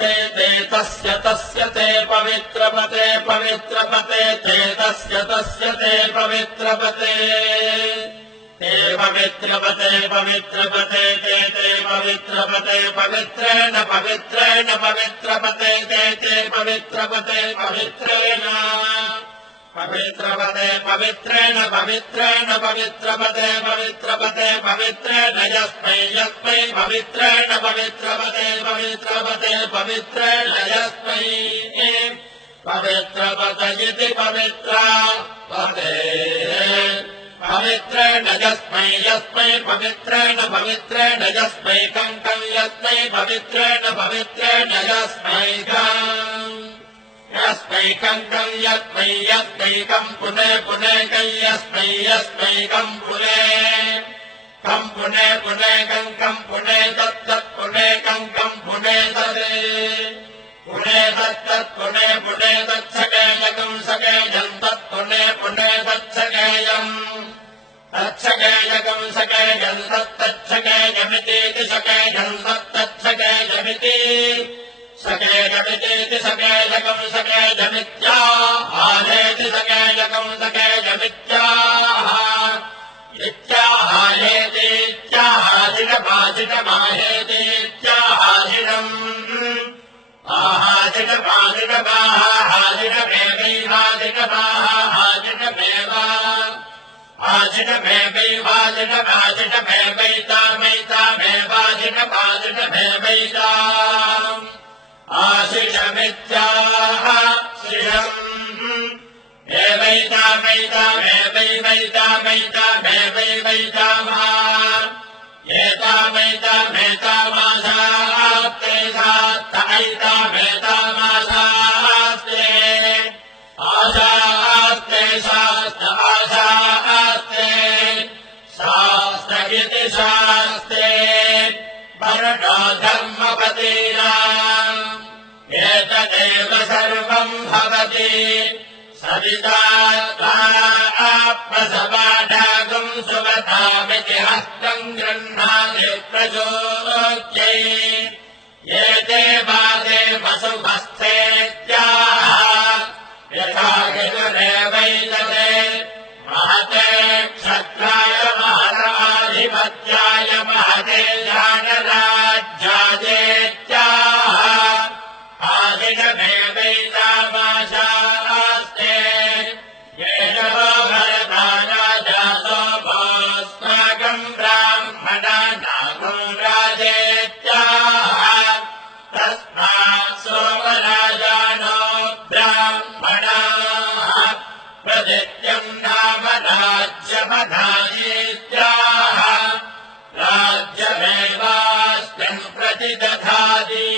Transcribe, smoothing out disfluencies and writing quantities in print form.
ते तस्य ते पवित्रपते पवित्रपते ते तस्य ते पवित्रपते ते पवित्रपते पवित्रपते ते पवित्रपते पवित्रेण पवित्रेण पवित्रपते ते पवित्रपते पवित्रेण पवित्रपते पवित्रेण पवित्रेण पवित्रपते पवित्रपते पवित्रेण यस्मै यस्मै पवित्रेण पवित्रपते पवित्रपते पवित्रेण यस्मै पवित्रपते इति पवित्रपते पवित्रेण यस्मै यस्मै पवित्रेण पवित्रेण यस्मै कं यस्मै पवित्रेण पवित्रेण यस्मैकं यस्मैकं पुने पुने यस्मै यस्मैकं पुने कं पुने तत्तत् पुने कं पुने तदे पुने तत्तत् पुने पुने तत्सकेयकं सकेयं तत्पुने पुने तत्सकेयम् तत्सकेयकं सकेयं तत्तच्छकेयमिति सकेयं तत्तच्छकेयमिति सकेयमिति सकेयकं सकेयमित्याहारेति सकेयकं सकेयमित्याह इत्याहाजिनमाजिनमाहेतीत्याहाजिनम् आहाजिनमाजिनमाहाजिनमेवैवाजिनमाहाजिनमेव आजिनमेवैवाजिनमाजिनमेवैतामैतामेवाजिनमाजिनमेवैता आशिषमित्याह शिषम् एवैतामैतामेवैवैतामैतामेवैतामः एतामैतामेतामासास्ते सात्त ऐतामेतामासास्ते आशास्ते शास्त आशास्ते शास्त इति शास्ते वर्णो धर्मपतीनाम् एतदेव सर्वम् भवति सवितात्माप्रसवाढागम् सुवतामिति हस्तम् गृह्णाति प्रचोद्यै एते वादे वसुभस्थेत्याह यथा गिरुरेवैतते महते क्षत्राय महताधिपत्याय महते ज्ञानराज्यायेत्याह आदिनमेवैतामाशास्ते येन वो भरतानाजातो भोस्माकम् ब्राह्मणानागो राजेत्याह तस्मात् सोमराजानो ब्राह्मणाः प्रदित्यम् नाम राज्यमधायेत्याह राज्यमेवास्मिन् प्रतिदधाति।